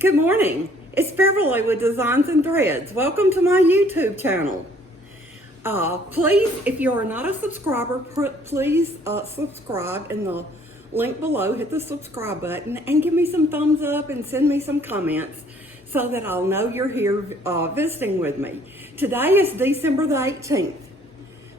Good morning. It's Beverly with Designs and Threads. Welcome to my YouTube channel. Please, if you are not a subscriber, please subscribe in the link below. Hit the subscribe button and give me some thumbs up and send me some comments so that I'll know you're here visiting with me. Today is December the 18th.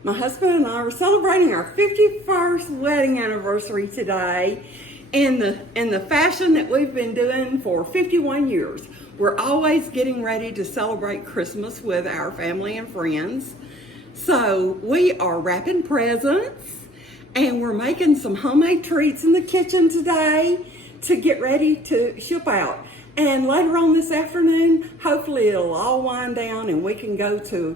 My husband and I are celebrating our 51st wedding anniversary today in the fashion that we've been doing for 51 years. We're always getting ready to celebrate Christmas with our family and friends. So we are wrapping presents and we're making some homemade treats in the kitchen today to get ready to ship out. And later on this afternoon, hopefully it'll all wind down and we can go to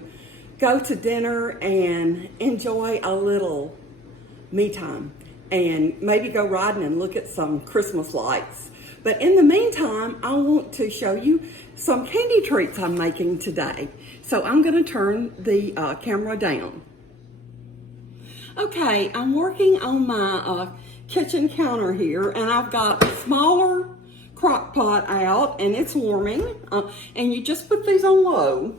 dinner and enjoy a little me time and maybe go riding and look at some Christmas lights. But in the meantime, I want to show you some candy treats I'm making today. So I'm going to turn the camera down. Okay, I'm working on my kitchen counter here, and I've got a smaller crock pot out, and it's warming. And you just put these on low.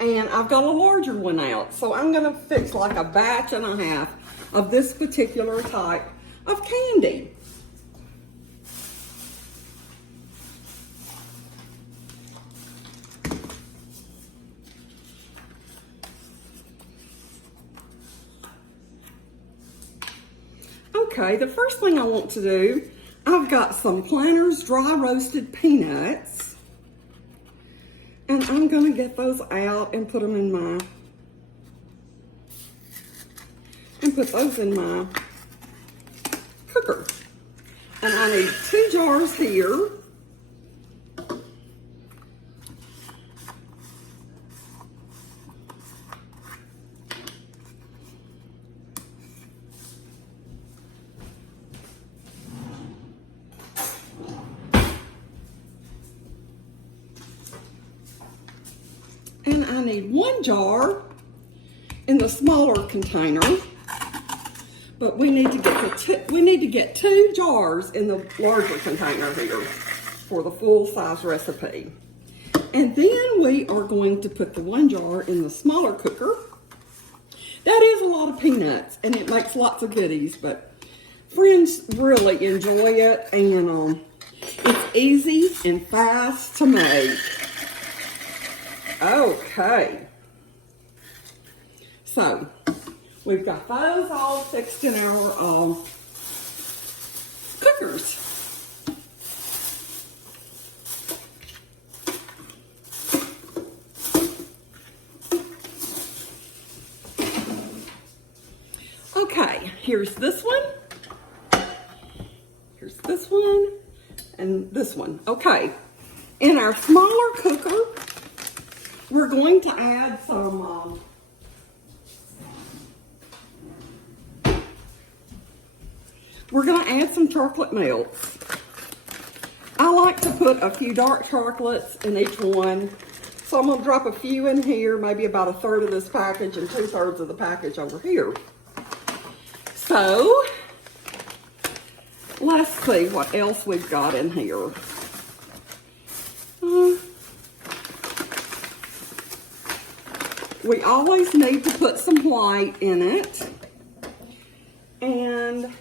And I've got a larger one out. So I'm going to fix like a batch and a half of this particular type of candy. Okay, the first thing I want to do, I've got some Planters dry roasted peanuts. And I'm going to get those out and put them in my, cooker. And I need 2 jars here. And I need 1 jar in the smaller container, but we need to get 2 jars in the larger container here for the full size recipe. And then we are going to put the 1 jar in the smaller cooker. That is a lot of peanuts, and it makes lots of goodies, but friends really enjoy it, and it's easy and fast to make. Okay, so we've got those all fixed in our cookers. Okay, here's this one, and this one. Okay, in our smaller cooker, we're going to add some chocolate melts. I like to put a few dark chocolates in each one. So I'm gonna drop a few in here, maybe about 1/3 of this package and 2/3 of the package over here. So let's see what else we've got in here. We always need to put some white in it. And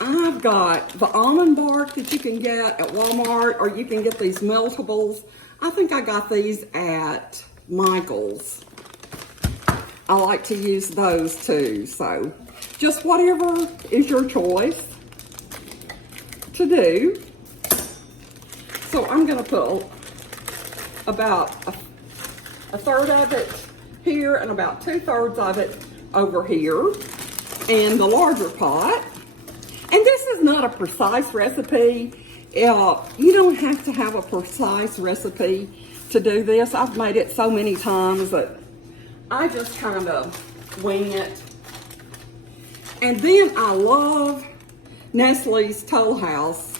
I've got the almond bark that you can get at Walmart, or you can get these meltables. I think I got these at Michael's. I like to use those too. So just whatever is your choice to do. So I'm going to put about a third of it here and about 2/3 of it over here in the larger pot. And this is not a precise recipe. You don't have to have a precise recipe to do this. I've made it so many times that I just kind of wing it. And then I love Nestle's Toll House,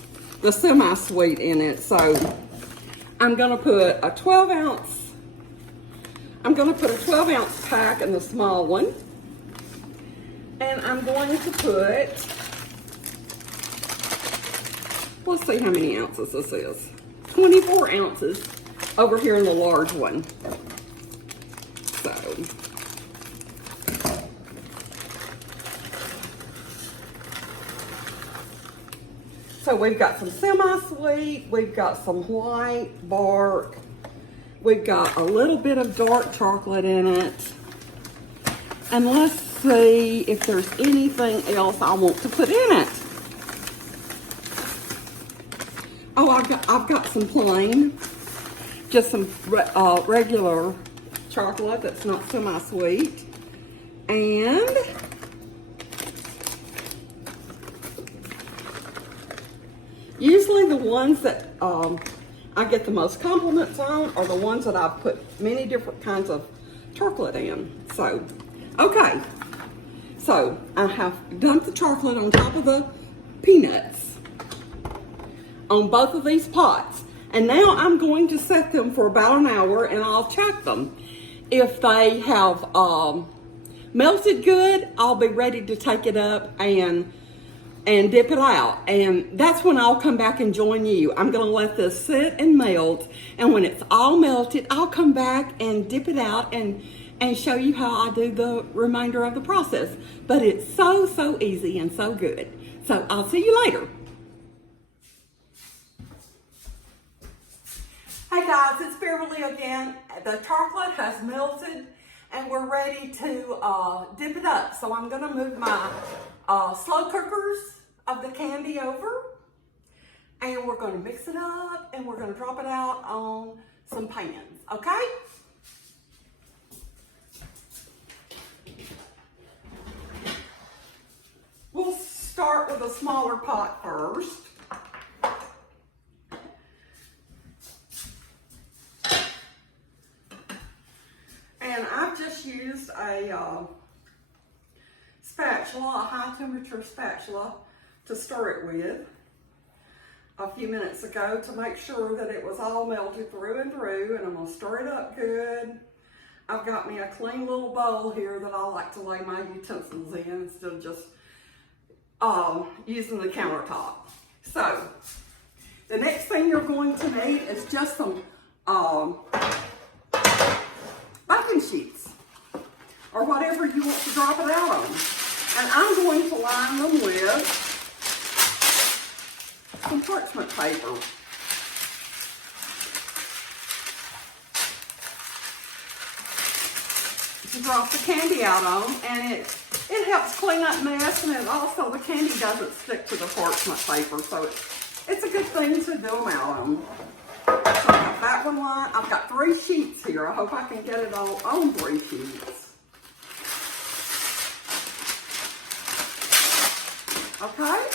the semi-sweet in it. So I'm going to put a 12-ounce pack in the small one. And I'm going to put Let's see how many ounces this is. 24 ounces over here in the large one. So we've got some semi-sweet, we've got some white bark, we've got a little bit of dark chocolate in it. And let's see if there's anything else I want to put in it. Oh, I've got some plain, just some regular chocolate that's not semi-sweet. And usually the ones that I get the most compliments on are the ones that I've put many different kinds of chocolate in. So, okay. So, I have dumped the chocolate on top of the peanuts on both of these pots. And now I'm going to set them for about an hour and I'll check them. If they have melted good, I'll be ready to take it up and dip it out. And that's when I'll come back and join you. I'm gonna let this sit and melt. And when it's all melted, I'll come back and dip it out and show you how I do the remainder of the process. But it's so easy and so good. So I'll see you later. Hey guys, it's Beverly again. The chocolate has melted and we're ready to dip it up. So I'm gonna move my slow cookers of the candy over and we're gonna mix it up and we're gonna drop it out on some pans, okay? We'll start with a smaller pot first. And I've just used a spatula, a high temperature spatula, to stir it with a few minutes ago to make sure that it was all melted through and through, and I'm gonna stir it up good. I've got me a clean little bowl here that I like to lay my utensils in instead of just using the countertop. So, the next thing you're going to need is just some baking sheets or whatever you want to drop it out on. And I'm going to line them with some parchment paper. To drop the candy out on, and it helps clean up mess, and it also, the candy doesn't stick to the parchment paper, so it's a good thing to do them out on. So I've got that one lined. I've got 3 sheets here. I hope I can get it all on 3 sheets. Okay?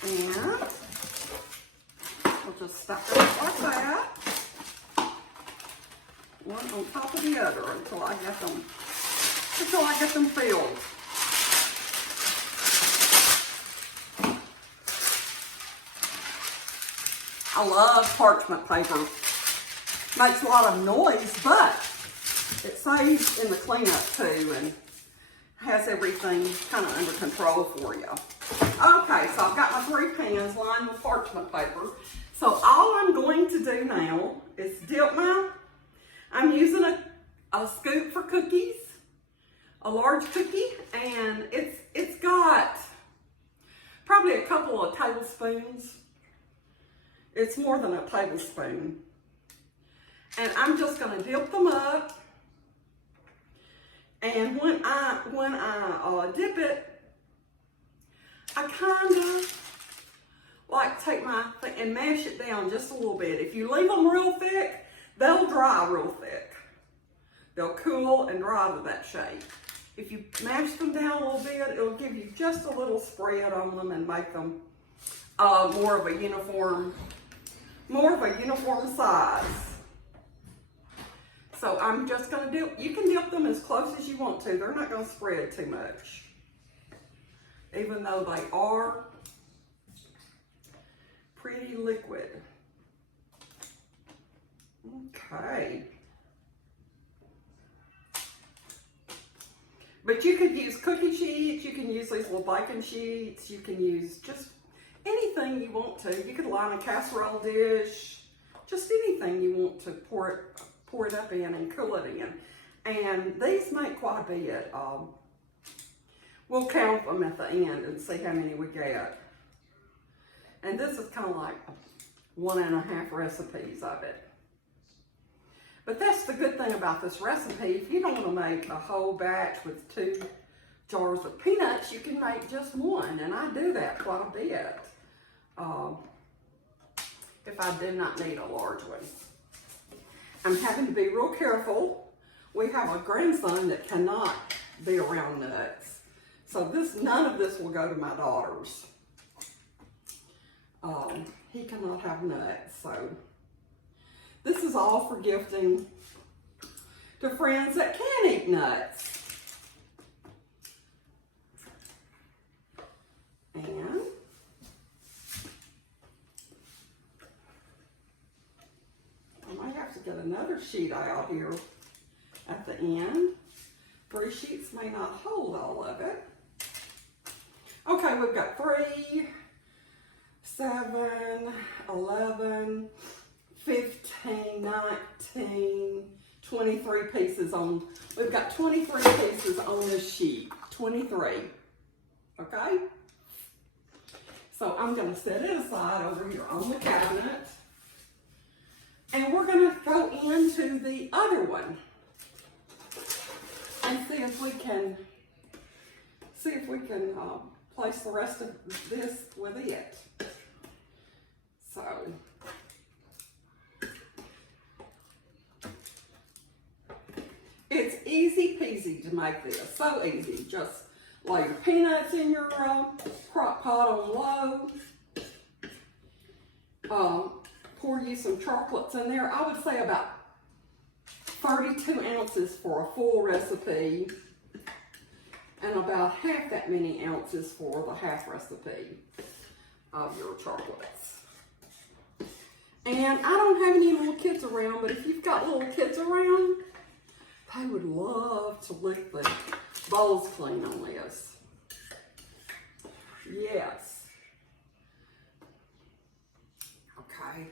And we'll just stack it up like that. One on top of the other until I get them filled. I love parchment paper. Makes a lot of noise, but it saves in the cleanup too and has everything kind of under control for you. Okay, so I've got my 3 pans lined with parchment paper. So all I'm going to do now is dip I'm using a scoop for cookies, a large cookie, and it's got probably a couple of tablespoons. It's more than a tablespoon. And I'm just gonna dip them up. And when I dip it, I kind of like take my thing and mash it down just a little bit. If you leave them real thick, they'll dry real thick. They'll cool and dry to that shape. If you mash them down a little bit, it'll give you just a little spread on them and make them more of a uniform size. So I'm just gonna you can dip them as close as you want to. They're not gonna spread too much, even though they are pretty liquid. Okay. But you could use cookie sheets, you can use these little baking sheets, you can use just anything you want to. You could line a casserole dish, just anything you want to pour it up in and cool it in. And these make quite a bit. We'll count them at the end and see how many we get. And this is kind of like 1.5 recipes of it. But that's the good thing about this recipe. If you don't want to make a whole batch with 2 jars of peanuts, you can make just 1. And I do that quite a bit. If I did not need a large one. I'm having to be real careful. We have a grandson that cannot be around nuts. So none of this will go to my daughters. He cannot have nuts, so this is all for gifting to friends that can eat nuts. And I might have to get another sheet out here at the end. 3 sheets may not hold all of it. Okay, we've got 3, 7, 11, 15, 19, 23 pieces on. We've got 23 pieces on this sheet. 23. Okay? So I'm going to set it aside over here on the cabinet. And we're going to go into the other one and see if we can place the rest of this with it. So it's easy peasy to make this. So easy. Just lay your peanuts in your crock pot on low. Pour you some chocolates in there. I would say about 32 ounces for a full recipe, and about half that many ounces for the half recipe of your chocolates. And I don't have any little kids around, but if you've got little kids around, they would love to lick the bowls clean on this. Yes. Okay.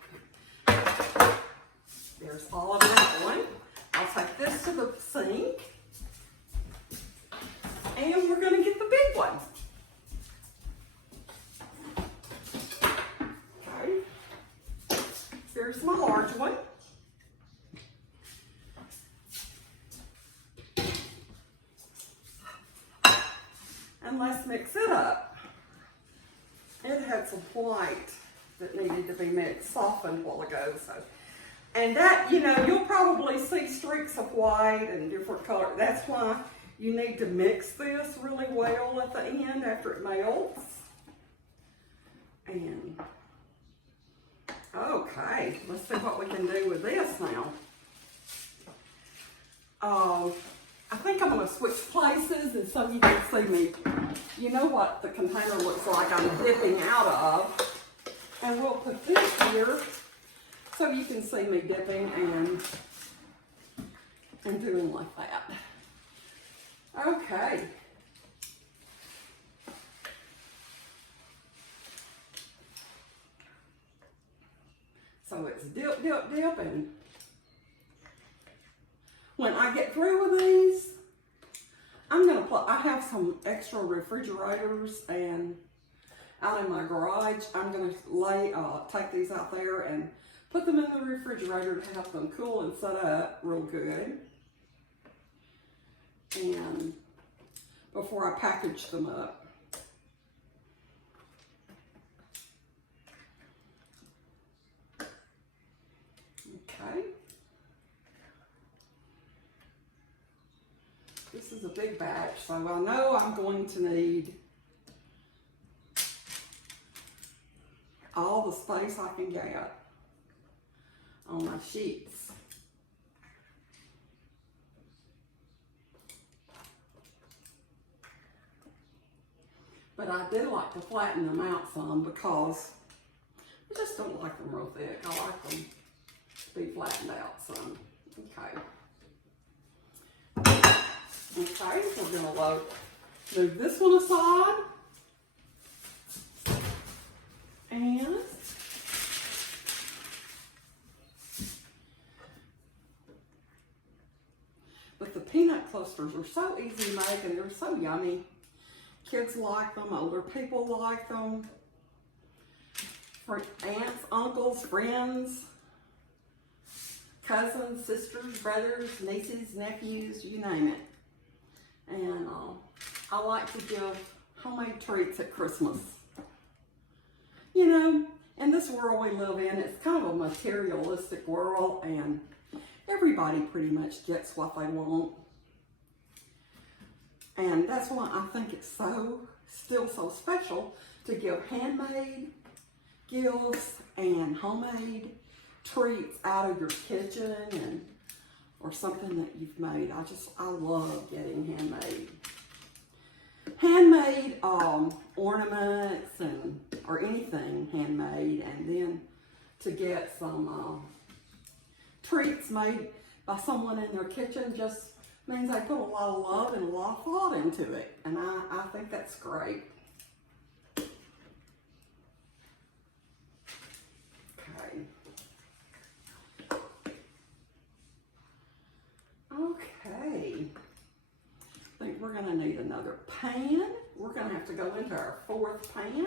There's all of that one. I'll take this to the sink. And we're going to get the big one. Okay. Here's my large one. And let's mix it up. It had some white that needed to be mixed, softened a while ago. So, and that, you know, you'll probably see streaks of white and different color. That's why you need to mix this really well at the end after it melts. And, okay, let's see what we can do with this now. I think I'm going to switch places and so you can see me. You know what the container looks like I'm dipping out of. And we'll put this here so you can see me dipping and doing like that. Okay. So it's dip, dip, dip, and when I get through with these, I'm gonna I have some extra refrigerators and out in my garage. I'm gonna take these out there and put them in the refrigerator to help them cool and set up real good. And before I package them up. Okay. This is a big batch, so I know I'm going to need all the space I can get on my sheets. But I do like to flatten them out some because I just don't like them real thick. I like them to be flattened out some. Okay. Okay, we're gonna move this one aside. And but the peanut clusters are so easy to make and they're so yummy. Kids like them, older people like them. For aunts, uncles, friends, cousins, sisters, brothers, nieces, nephews, you name it. And I like to give homemade treats at Christmas. You know, in this world we live in, it's kind of a materialistic world and everybody pretty much gets what they want. And that's why I think it's still so special to give handmade gifts and homemade treats out of your kitchen or something that you've made. I love getting handmade ornaments or anything handmade, and then to get some treats made by someone in their kitchen just means they put a lot of love and a lot of thought into it, and I think that's great. Okay, I think we're gonna need another pan. We're gonna have to go into our fourth pan.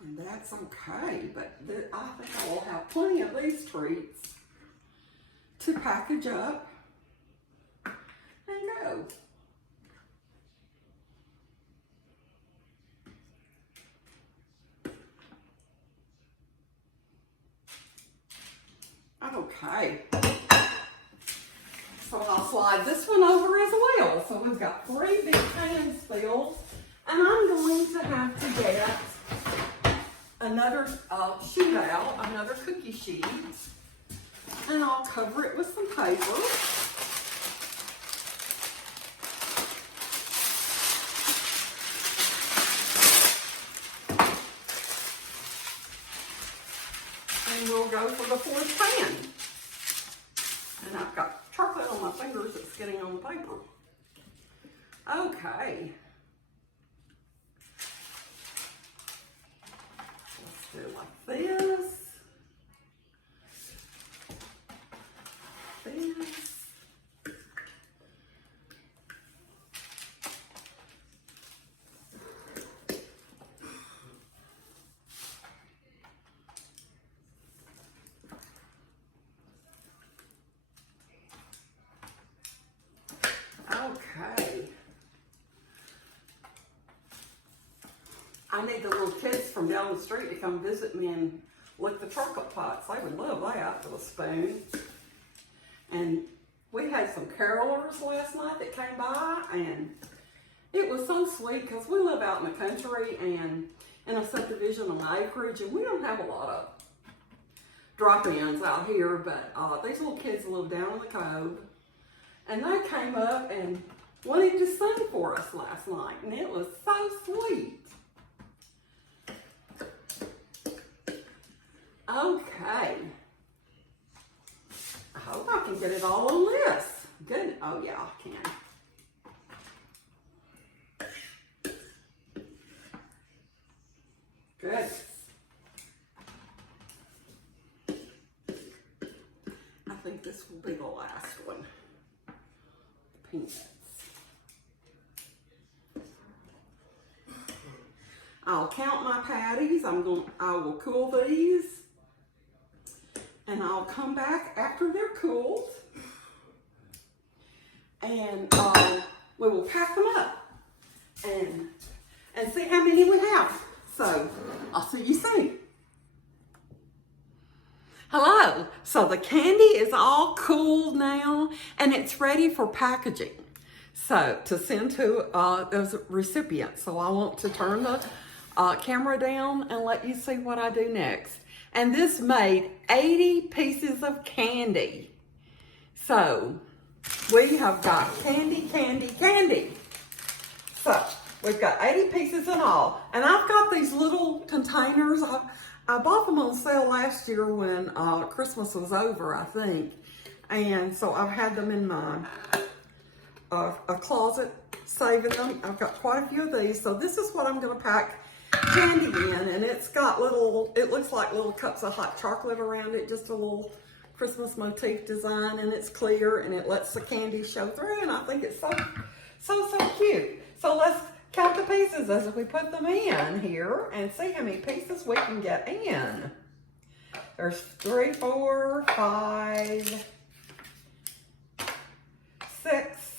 And that's okay, but I think I will have plenty of these treats to package up and go. Okay, so I'll slide this one over as well. So we've got 3 big pans filled, and I'm going to have to get another sheet out, another cookie sheet, and I'll cover it with some paper. And we'll go for the 4th pan. And I've got chocolate on my fingers that's getting on the paper. Okay. Let's do it like this. This. Okay. I need the little kids from down the street to come visit me and lick the chocolate pots. They would love that with a spoon. And we had some carolers last night that came by, and it was so sweet because we live out in the country and in a subdivision on acreage, and we don't have a lot of drop-ins out here, but these little kids live down in the cove. And they came up and wanted to sing for us last night, and it was so sweet. Okay. I hope I can get it all on this. Good. Oh yeah, I can. Good. I think this will be the last one. Peanuts. I'll count my patties. I will cool these, and I'll come back after they're cooled, and we will pack them up and see how many we have. So I'll see you soon. Hello. So the candy is all cooled now, and it's ready for packaging. So to send to those recipients. So I want to turn the camera down and let you see what I do next. And this made 80 pieces of candy. So we have got candy, candy, candy. So we've got 80 pieces in all. And I've got these little containers. I bought them on sale last year when Christmas was over, I think. And so I've had them in my a closet, saving them. I've got quite a few of these. So this is what I'm going to pack candy in. And it's got it looks like little cups of hot chocolate around it, just a little Christmas motif design. And it's clear and it lets the candy show through. And I think it's so cute. So let's count the pieces as we put them in here and see how many pieces we can get in. There's 3, 4, 5, 6,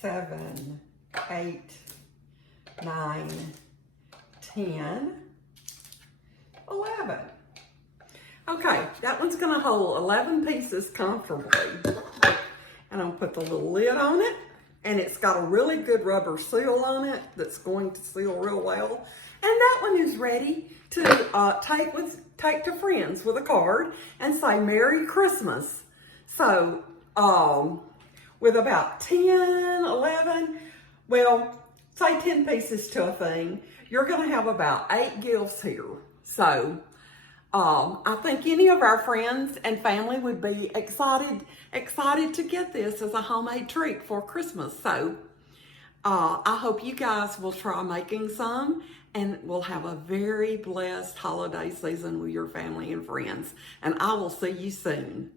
7, 8, 9, 10, 11. Okay, that one's gonna hold 11 pieces comfortably. And I'm gonna put the little lid on it. And it's got a really good rubber seal on it that's going to seal real well. And that one is ready to take to friends with a card and say Merry Christmas. So with about 10, 11, well, say 10 pieces to a thing, you're going to have about 8 gifts here. So I think any of our friends and family would be excited to get this as a homemade treat for Christmas. So I hope you guys will try making some and will have a very blessed holiday season with your family and friends. And I will see you soon.